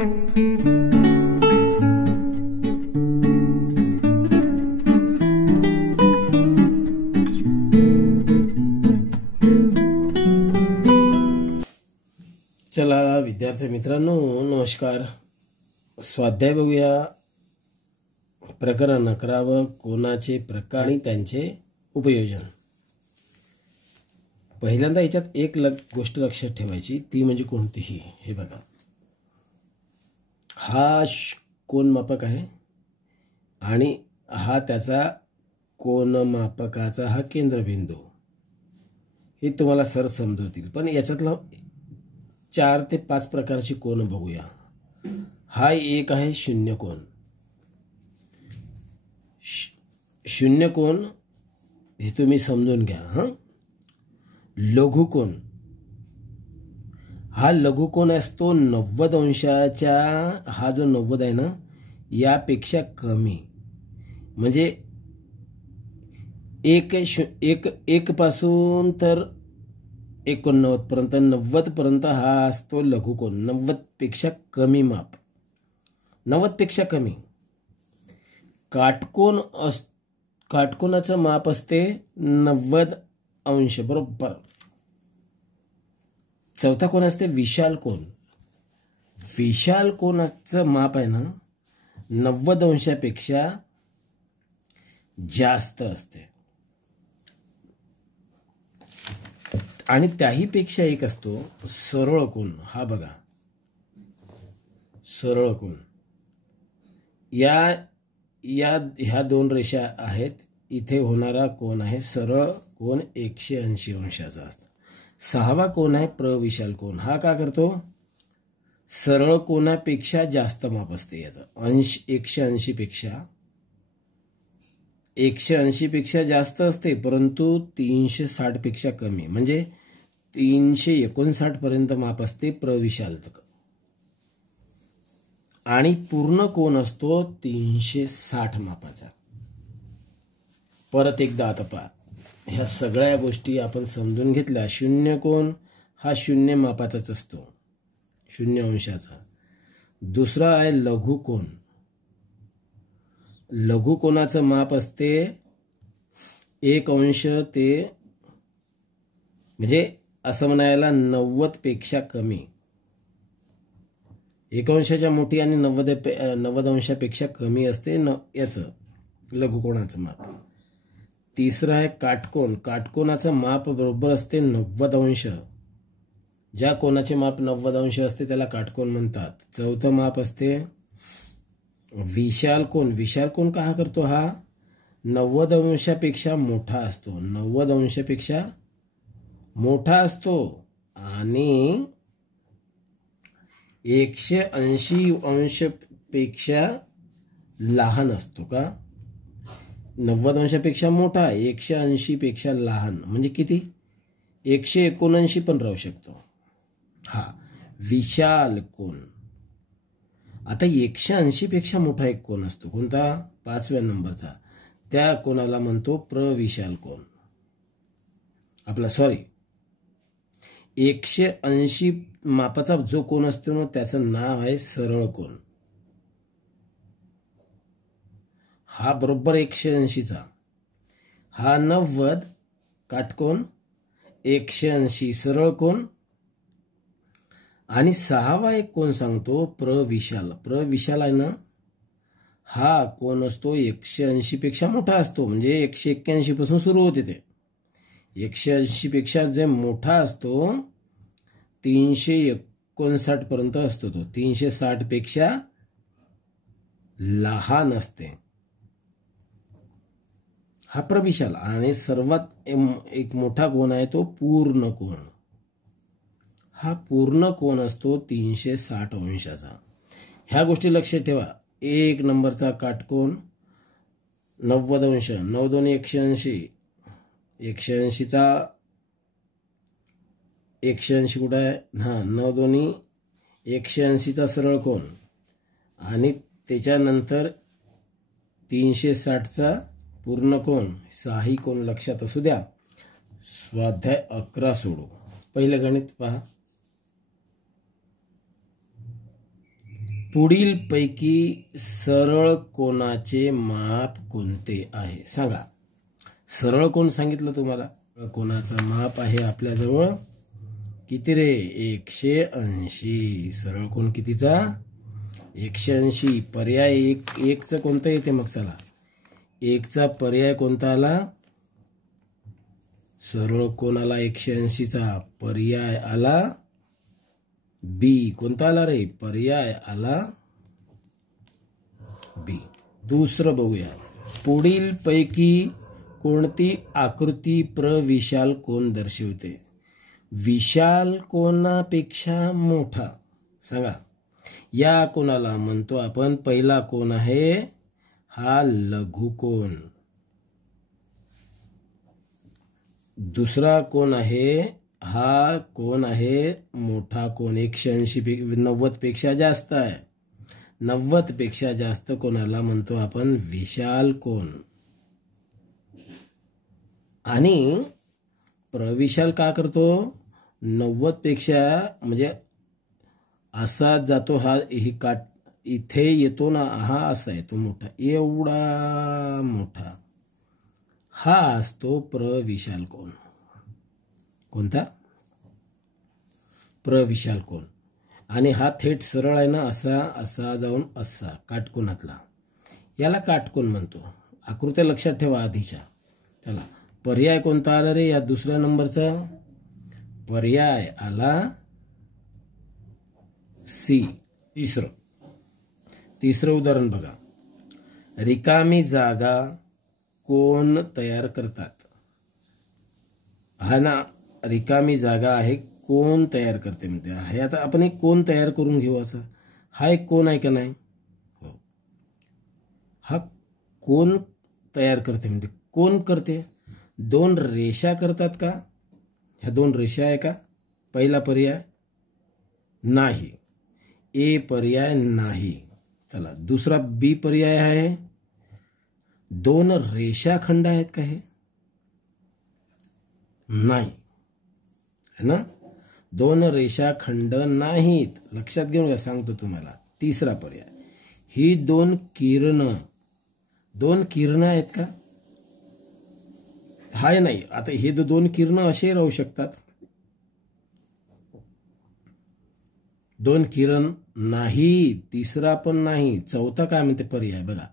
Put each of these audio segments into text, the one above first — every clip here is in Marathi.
चला विद्यार्थी मित्रांनो, नमस्कार. स्वाध्याय बघूया. प्रकरण 11, कोनाचे प्रकार आणि त्यांचे उपयोजन. पहिल्यांदा याच्यात एक गोष्ट लक्षात ठेवायची, ती म्हणजे कोणतीही. हे बघा, हा कोनमापक आहे आणि हा त्याचा कोनमापकाचा हा केंद्रबिंदू. हे तुम्हाला सर समजवतील. पण याच्यातला 4 ते 5 प्रकारची कोन बघूया. हा एक आहे शून्य कोन. शून्य कोन हे तुम्ही समजून घ्या. लघुकोन, हा लघुकोन असतो 90 अंशाच्या. हा जो 90 आहे ना, यापेक्षा कमी. म्हणजे एक पासून तर 89 पर्यंत, 90 पर्यंत हा असतो लघुकोन. 90 पेक्षा कमी माप, 90 पेक्षा कमी. काटकोनाचं माप असते 90 अंश बरोबर. चौथा कोन असते विशाल कोन. विशाल कोनाचं माप आहे ना 90 अंशापेक्षा जास्त असते. आणि त्याही पेक्षा एक असतो सरळ कोन. हा बघा, सरळ कोन. ह्या 2 रेषा आहेत. इथे होणारा कोन आहे सरळ कोन, 180 अंशाचा असतो. 6वा कोन आहे प्रविशाल कोन. हा का करतो, सरळ कोनापेक्षा जास्त माप असते याचा. 180 पेक्षा जास्त असते, परंतु 360 पेक्षा कमी. म्हणजे 359 पर्यंत माप असते प्रविशाल. आणि पूर्ण कोन असतो 360 मापाचा. परत एकदा आता पहा, ह्या सगळ्या गोष्टी आपण समजून घेतल्या. शून्य कोन हा 0 मापाचाच असतो, 0 अंशाचा. दुसरा आहे लघुकोन. लघुकोनाचं माप असते 1 अंश ते, म्हणजे असं म्हणायला 90 पेक्षा कमी. 1 अंशाच्या मोठी आणि 90 अंशापेक्षा कमी असते याचं लघुकोनाचं माप. तिसरं आहे काटकोन. काटकोनाचं माप बरोबर असते 90 अंश. ज्या कोनाचे माप 90 अंश असते त्याला काटकोन म्हणतात. चौथं माप असते विशाल कोन. विशाल कोन का करतो, हा 90 अंशापेक्षा मोठा असतो. 90 अंशापेक्षा मोठा असतो आणि 180 अंशपेक्षा लहान असतो. का 90 अंशापेक्षा मोठा, 180 पेक्षा लहान. म्हणजे किती, 179 पण राहू शकतो. हा विशाल कोन. आता 180 पेक्षा मोठा एक कोन असतो. कोणता, 5व्या नंबरचा. त्या कोणाला म्हणतो प्रविशाल कोन. आपला 180 मापाचा जो कोन असतो ना, त्याचं नाव आहे सरळ कोन. हा बरोबर 180चा. हा 90 काटकोन, 180 सरळ कोन. आणि 6वा एक कोन सांगतो प्रविशाल. प्रविशाल आहे ना, हा कोन असतो 180 पेक्षा मोठा असतो. म्हणजे 181 पासून सुरू होते ते. 180 पेक्षा जे मोठा असतो 359 पर्यंत असतो तो. 360 पेक्षा लहान असते. हा प्रविशाल. आणि सर्वात एक मोठा कोन आहे तो पूर्ण कोन. हा पूर्ण कोन असतो 360 अंशाचा. ह्या गोष्टी लक्षात ठेवा. 1 नंबरचा काटकोन 90 अंश, 9 दोन्ही 180. 180चा 180 कुठं आहे, हा 9 दोन्ही 180चा सरळ कोन. आणि त्याच्यानंतर 360चा पूर्ण कोन. 6ही कोन लक्षात असू द्या. स्वाध्याय 11 सोडू. पहिलं गणित पहा. पुढील पैकी सरळ कोनाचे माप कोणते आहे सांगा. सरळ कोन सांगितलं तुम्हाला. कोनाचं माप आहे आपल्याजवळ किती रे 180. सरळ कोन कितीचा 180. पर्याय एकचं कोणतं येते मग चला. एकचा पर्याय कोणता आला. सरळ कोनाला 180चा पर्याय आला बी. कोणता आला रे पर्याय आला बी. दुसरं बघूया. पुढील पैकी कोणती आकृती प्रविशाल कोन दर्शवते. विशाल कोनापेक्षा मोठा सांगा. या कोनाला म्हणतो आपण पहिला कोन आहे हा लघुकोन. दुसरा कोन आहे हा कोन आहे मोठा कोन. 180 पेक्षा जास्त आहे. 90 पेक्षा जास्त कोनाला म्हणतो आपण विशाल कोन. आणि प्रविशाल का करतो 90 पेक्षा म्हणजे असा जातो हा. ही काट इथे येतो ना हा असा येतो मोठा एवढा मोठा. हा असतो प्रविशाल कोन. कोणता प्रविशाल कोन. आणि हा थेट सरळ आहे ना असा असा जाऊन असा काटकोनातला याला काटकोन म्हणतो. आकृत्या लक्षात ठेवा आधीच्या. चला पर्याय कोणता आला रे या दुसऱ्या नंबरचा. पर्याय आला सी. तिसरं उदाहरण बघा. रिकामी जागा कोण तयार करतात. हा ना रिकामी जागा आहे कोण तयार करते म्हणते. हे आता आपण एक कोण तयार करून घेऊ. असं हा एक कोण आहे का नाही. हो हा कोण तयार करते म्हणते. कोण करते. 2 रेषा करतात का. ह्या 2 रेषा आहे का. पहिला पर्याय नाही. ए पर्याय नाही. चला दुसरा बी पर्याय आहे. 2 रेषाखंड आहेत का हे नाही है ना. 2 रेषाखंड नाहीत. लक्षात घेऊन सांगतो तुम्हाला. तिसरा पर्याय ही 2 किरण आहेत का. हाय नाही. आता हे 2 किरण असे राहू शकतात. 2 किरण नाही. तिसरा पण नाही. चौथा काय म्हणते पर्याय बघा.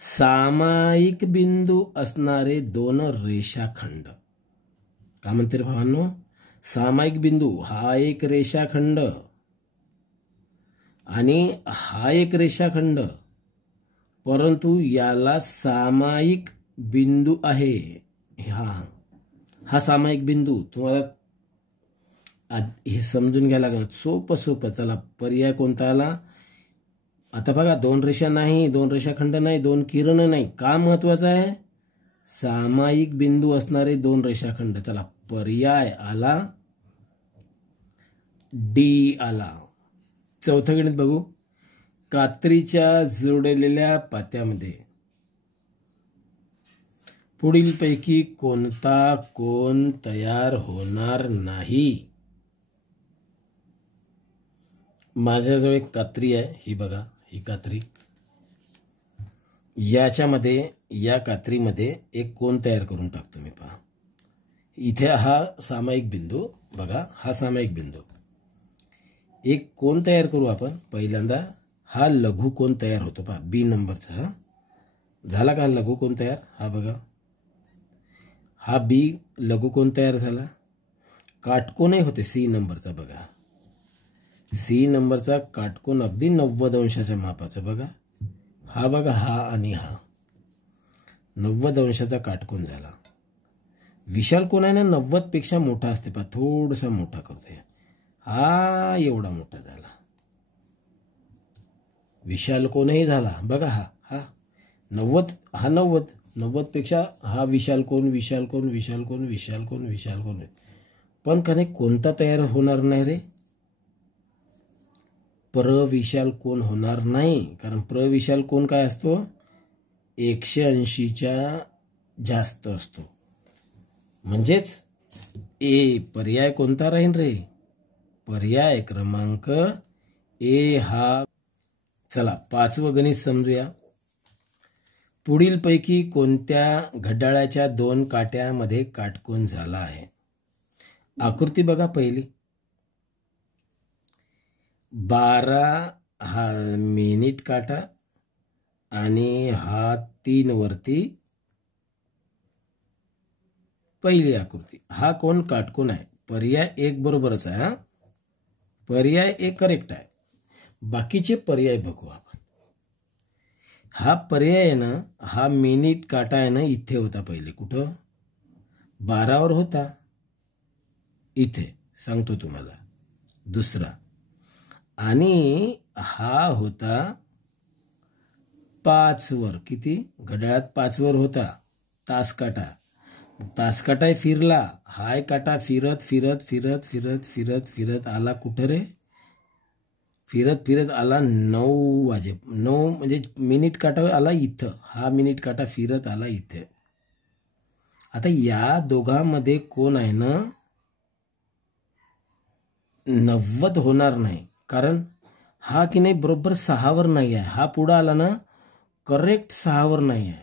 सामायिक बिंदू असणारे 2 रेषाखंड. का म्हणते रे भावांनो. सामायिक बिंदू हा एक रेषाखंड आणि हा एक रेषाखंड परंतु याला सामायिक बिंदू आहे. हा सामायिक बिंदू तुम्हाला हे समजून घ्यायला लागणार. सोपं. चला पर्याय कोणता आला. आता बघा 2 रेषा नाही. 2 रेषाखंड नाही. 2 किरण नाही. का महत्वाचं आहे. सामायिक बिंदू असणारे 2 रेषाखंड. चला पर्याय आला डी आला. चौथं गणित बघू. कात्रीच्या जोडलेल्या पात्यामध्ये पुढीलपैकी कोणता कोन तयार होणार नाही. माझ्याजवळ एक कात्री आहे. ही बघा ही कात्री. याच्यामध्ये या कात्रीमध्ये एक कोन तयार करून टाकतो मी. पहा इथे हा सामायिक बिंदू बघा. हा सामायिक बिंदू एक कोन तयार करू आपण. पहिल्यांदा हा लघु कोन तयार होतो. पहा बी नंबरचा. हा झाला का लघु कोन तयार. हा बघा हा बी लघु कोन तयार झाला. काटकोनही होते सी नंबरचा. बघा सी नंबरचा काटकोन अगदी 90 अंशाच्या मापाचा. बघा हा बघा हा आणि हा 90 अंशाचा काटकोन झाला. विशाल कोन आहे ना 90 पेक्षा मोठा असते. पहा थोडासा मोठा करतोय. हा एवढा मोठा झाला. विशाल कोनही झाला. बघा हा 90 हा 90 पेक्षा हा विशाल कोन. पण कधी कोणता तयार होणार नाही रे. प्रविशाल कोन होणार नाही. कारण प्रविशाल कोन काय असतो 180च्या जास्त असतो. म्हणजेच ए पर्याय कोणता राहील रे. पर्याय क्रमांक ए हा चला 5वं गणित समजूया. पुढीलपैकी कोणत्या घड्याळाच्या 2 काट्यामध्ये काटकोन झाला आहे? आकृती बघा पहिली. 12 हा मिनिट काटा आणि हा 3 वरती पहिली आकृती. हा कोण काटकोन आहे? पर्याय 1 बरोबरच आहे. हा पर्याय 1 करेक्ट आहे. बाकीचे पर्याय बघू आपण. हा पर्याय आहे ना, हा मिनिट काटा आहे ना, इथे होता पहिले. कुठं? 12 वर होता. इथे सांगतो तुम्हाला. दुसरा आणि हा होता 5 वर. किती? घड्याळात 5 वर होता तास काटा. तास काटा फिरला. हाय काटा फिरत फिरत फिरत फिरत फिरत फिरत आला कुठं रे? फिरत फिरत आला 9 वाजे. 9 म्हणजे मिनिट काटा आला इथं. हा मिनिट काटा फिरत आला इथे. आता या दोघांमध्ये कोण आहे ना, 90 होणार नाही. कारण हा की नाही बरोबर 6 वर नाही आहे. हा पुढे आला ना, करेक्ट 6 वर नाही आहे.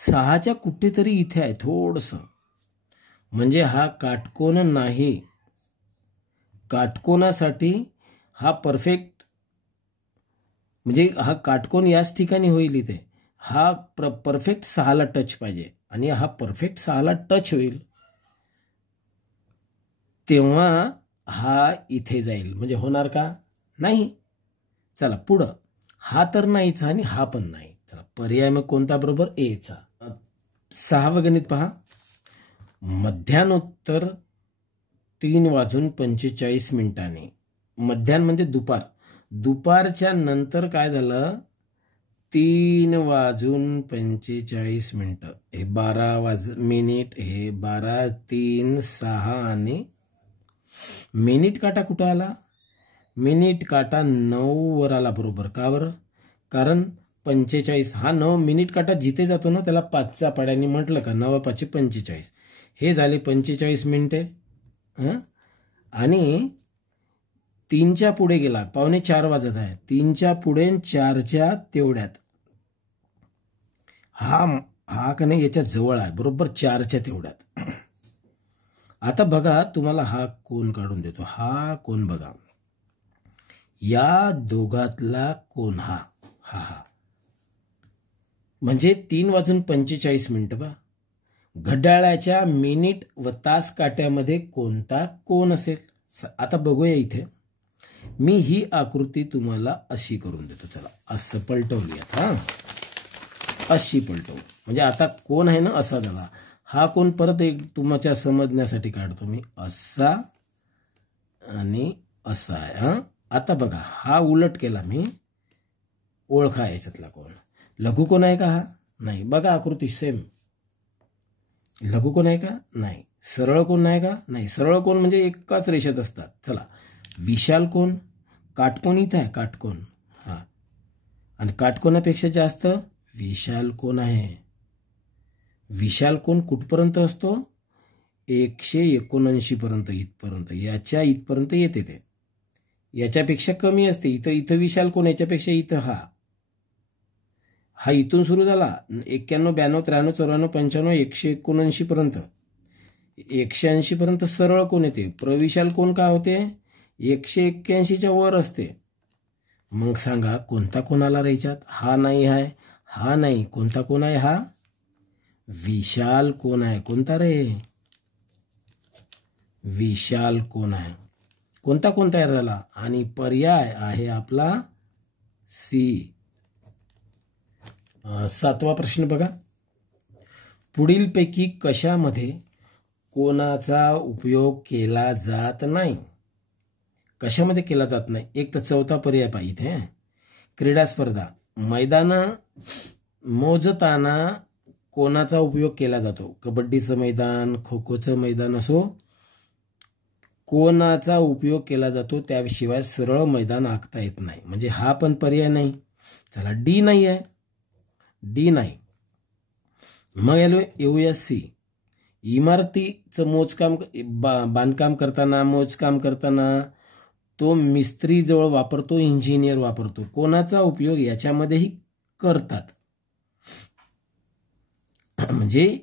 6च्या कुठेतरी इथे आहे थोडंसं. म्हणजे हा काटकोन नाही. काटकोनासाठी हा परफेक्ट, म्हणजे हा काटकोन याच ठिकाणी होईल इथे. हा परफेक्ट 6ला टच पाहिजे आणि हा परफेक्ट 6ला टच होईल तेव्हा हा इथे जाईल. म्हणजे होणार का? नाही. चला पुढं. हा तर नाहीच आणि हा पण नाही. चला पर्याय मग कोणता बरोबर? एचा. 6वं गणित पहा. मध्यान्नोत्तर 3:45 मध्यान्ह म्हणजे दुपार. दुपारच्या नंतर काय झालं? 3:45 हे 12 मिनिट. हे 12, 3, 6 आणि मिनिट काटा कुठं आला? मिनिट काटा 9 वर आला बरोबर. का बरं? कारण 45 हा 9 मिनिट काटा जिथे जातो ना त्याला 5च्या पाड्याने म्हटलं का? 9 5 45. हे झाले 45 मिनिटे. आणि 3च्या पुढे गेला. 3:45 वाजत आहे. 3च्या पुढे 4च्या तेवढ्यात हा का नाही याच्या जवळ आहे बरोबर 4च्या तेवढ्यात. आता बघा तुम्हाला हा कोण काढून देतो. हा कोण बघा. या दोघातला कोण? हा हा हा म्हणजे 3:45 बा. घड्याळाच्या मिनिट व तास काट्यामध्ये कोणता कोण असेल? आता बघूया इथे. मी ही आकृती तुम्हाला अशी करून देतो. चला असं पलटवूयात. हा अशी पलटवू. म्हणजे आता कोण आहे ना असा झाला. हा कोण परत एक तुमच्या समजण्यासाठी काढतो मी. असा आणि असा आहे. हा आता बघा हा उलट केला मी. ओळखा याच्यातला कोण. लघु कोण आहे का? हा नाही. बघा आकृती सेम. लघु कोण आहे का? नाही. सरळ कोण आहे का? नाही. सरळ कोण म्हणजे एकाच रेषेत असतात. चला विशाल कोण? काटकोन इथं आहे. काटकोन. हा आणि काटकोनापेक्षा जास्त विशाल कोण आहे. विशाल कोण कुठपर्यंत असतो? 179 पर्यंत. इथपर्यंत. याच्या इथपर्यंत येते ते. याच्यापेक्षा कमी असते. इथं विशाल कोण? याच्यापेक्षा इथं हा इथून सुरू झाला. 91, 92, 93, 94, 95, 179 पर्यंत. 180 पर्यंत सरळ कोण येते. प्रविशाल कोण काय होते? 181च्या वर असते. मग सांगा कोणता कोणाला याच्यात? हा नाही आहे. हा नाही. कोणता कोण आहे? हा विशाल कोण आहे. कोणता रे? विशाल कोण आहे. कोणता कोण तयार झाला? आणि पर्याय आहे आपला सी. 7वा प्रश्न बघा. पुढीलपैकी कशामध्ये कोणाचा उपयोग केला जात नाही? कशामध्ये केला जात नाही? एक तर 4था पर्याय पाहिजे. क्रीडा स्पर्धा. मैदान मोजताना कोणाचा उपयोग केला जातो? कबड्डीचं मैदान, खो खोचं मैदान असो, कोणाचा उपयोग केला जातो? त्याशिवाय सरळ मैदान आखता येत नाही. म्हणजे हा पण पर्याय नाही. चला डी नाही आहे. डी नाही. मग येऊया सी. इमारतीचं मोजकाम बांधकाम करताना मोजकाम करताना तो मिस्त्री जवळ वापरतो, इंजिनियर वापरतो. कोणाचा उपयोग याच्यामध्येही करतात. म्हणजे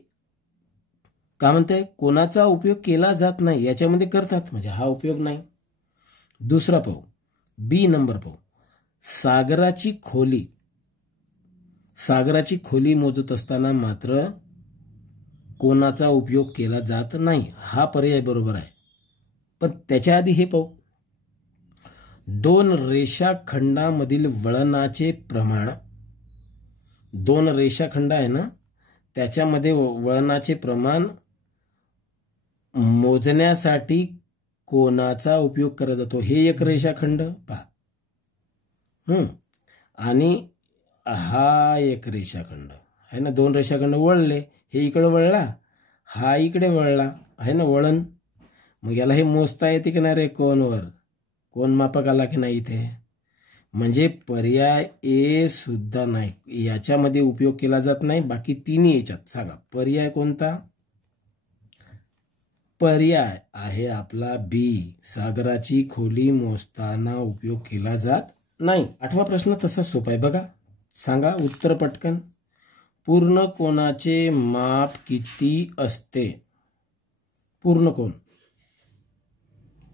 का म्हणते, कोणाचा उपयोग केला जात नाही याच्यामध्ये करतात, म्हणजे हा उपयोग नाही. दुसरा पाहू, बी नंबर पाहू. सागराची खोली. सागराची खोली मोजत असताना मात्र कोणाचा उपयोग केला जात नाही, हा पर्याय बरोबर आहे. पण त्याच्या आधी हे पाहू, दोन रेषाखंडामधील वळणाचे प्रमाण. दोन रेषाखंड आहे ना, त्याच्यामध्ये वळणाचे प्रमाण मोजण्यासाठी कोणाचा उपयोग केला जातो. हे एक रेषाखंड पहा, आणि हा एक रेषाखंड आहे ना. दोन रेषाखंड वळले, हे इकडे वळला, हा इकडे वळला, आहे ना वळण. मग याला हे मोजता येते की नाही रे कोनवर, कोण मापक आला की नाही इथे. म्हणजे पर्याय ए सुद्धा नाही, याच्यामध्ये उपयोग केला जात नाही. बाकी तिन्ही याच्यात सांगा पर्याय कोणता. पर्याय आहे आपला बी, सागराची खोली मोजताना उपयोग केला जात नाही. 8वा प्रश्न तसा सोपा आहे बघा, सांगा उत्तर पटकन. पूर्ण कोनाचे माप किती असते. पूर्ण कोन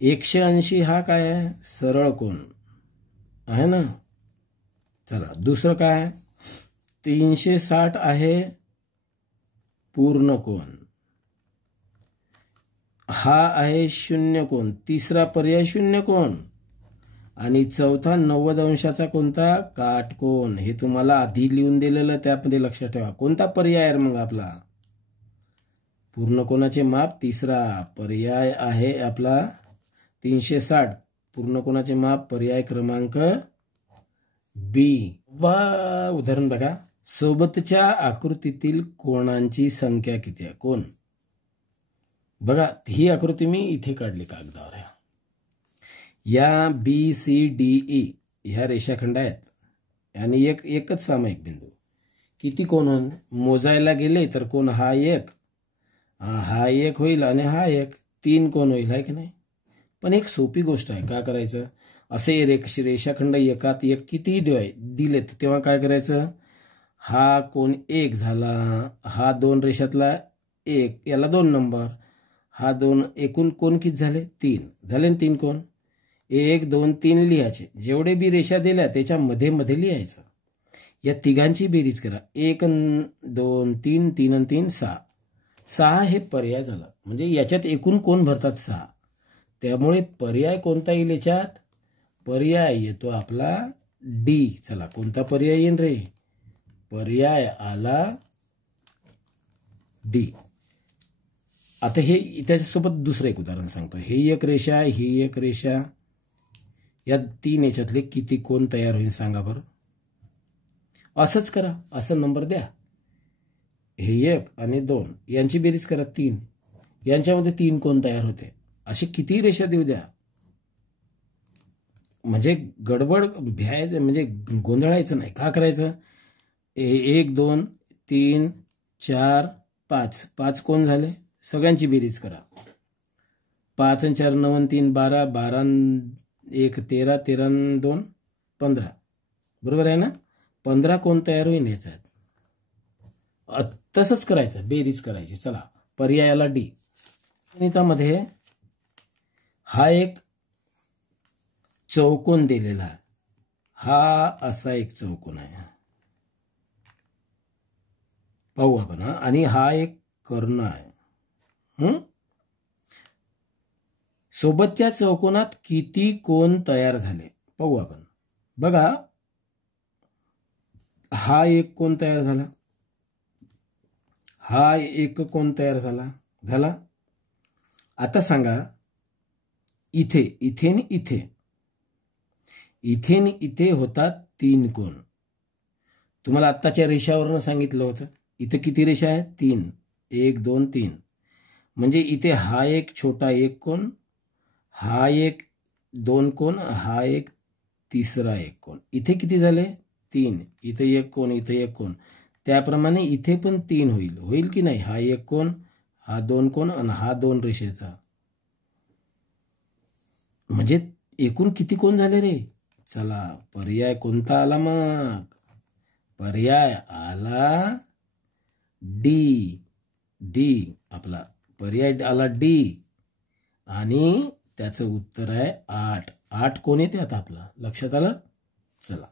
180 हा काय आहे, सरळ कोन आहे ना. चला दुसरं काय, 360 आहे पूर्ण कोन, हा आहे शून्य कोन. तिसरा पर्याय शून्य कोन. आणि चौथा 90 अंशाचा कोणता, काटकोन. हे तुम्हाला आधी लिहून दिलेलं, त्यामध्ये लक्षात ठेवा. कोणता पर्याय आहे मग आपला, पूर्ण कोनाचे माप. तिसरा पर्याय आहे आपला 360 पूर्ण कोनाचे माप, पर्याय क्रमांक बी. उदाहरण बघा, सोबतच्या आकृतीतील कोणांची संख्या किती आहे. कोण बघा, ही आकृती मी इथे काढली कागदावर. या बी सी डी ई ह्या रेषाखंड आहेत आणि एकच सामायिक बिंदू. किती कोण मोजायला गेले तर कोण हा एक होईल आणि हा एक, 3 कोण होईल, आहे की नाही. पण एक सोपी गोष्ट आहे, का करायचं, असे रेषाखंड एकात एक कितीही दिलेत तेव्हा काय करायचं, हा कोण 1 झाला, हा 2 रेषातला 1, याला 2 नंबर, हा 2, एकूण कोण किती झाले, 3 झाले. 3 कोण, 1 2 3 लिहायचे. जेवढे बी रेषा दिल्या त्याच्या मध्ये मध्ये लिहायचं. या तिघांची बेरीज करा, 1 2 3 3 3 6. 6 हे पर्याय झाला, म्हणजे याच्यात एकूण कोण भरतात 6. त्यामुळे पर्याय कोणता येईल याच्यात, पर्याय येतो आपला डी. चला कोणता पर्याय येईल रे, पर्याय आला डी. आता हे त्याच्यासोबत दुसरं एक उदाहरण सांगतो. हे एक रेषा, ही एक रेषा, या 3 याच्यातले किती कोण तयार होईल सांगा बरं. असंच करा, असं नंबर द्या. हे 1 आणि 2 यांची बेरीज करा 3, यांच्यामध्ये 3 कोण तयार होते. असे किती रेषा देऊ द्या, म्हणजे गडबड म्हणजे गोंधळायचं नाही. का करायचं, 1 2 3 4 5 5 कोण झाले, सगळ्यांची बेरीज करा. 5 आणि 4 9 आणि 3 12, 12 1 13, 13 2 15, बरोबर आहे ना. 15 कोण तयार होईल येतात. तसंच करायचं, बेरीज करायची. चला पर्यायाला डी. गणितामध्ये हा एक चौकोन दिलेला आहे, हा असा एक चौकोन आहे, पाहू आपण. आणि हा एक कर्ण आहे. सोबतच्या चौकोनात किती कोण तयार झाले पाहू आपण. बघा, हा एक कोण तयार झाला, हा एक कोण तयार झाला. आता सांगा, इथे इथे होतात 3 कोण. तुम्हाला आत्ताच्या रेषावरनं सांगितलं होतं. इथे किती रेषा आहेत, 3, 1 2 3. म्हणजे इथे हा एक छोटा 1 कोण, हा एक 2 कोण, हा एक तिसरा 1 कोण. इथे किती झाले, 3. इथे 1 कोण, इथे 1 कोण. त्याप्रमाणे इथे पण 3 होईल की नाही. हा 1 कोण, हा 2 कोण आणि हा 2 रेषेचा. म्हणजे एकूण किती कोण झाले रे? चला, पर्याय कोणता आला मग? पर्याय आला डी. डी आपला पर्याय आला डी. आणि त्याचं उत्तर आहे 8. 8 कोण येते आता आपला लक्षात आलं? चला.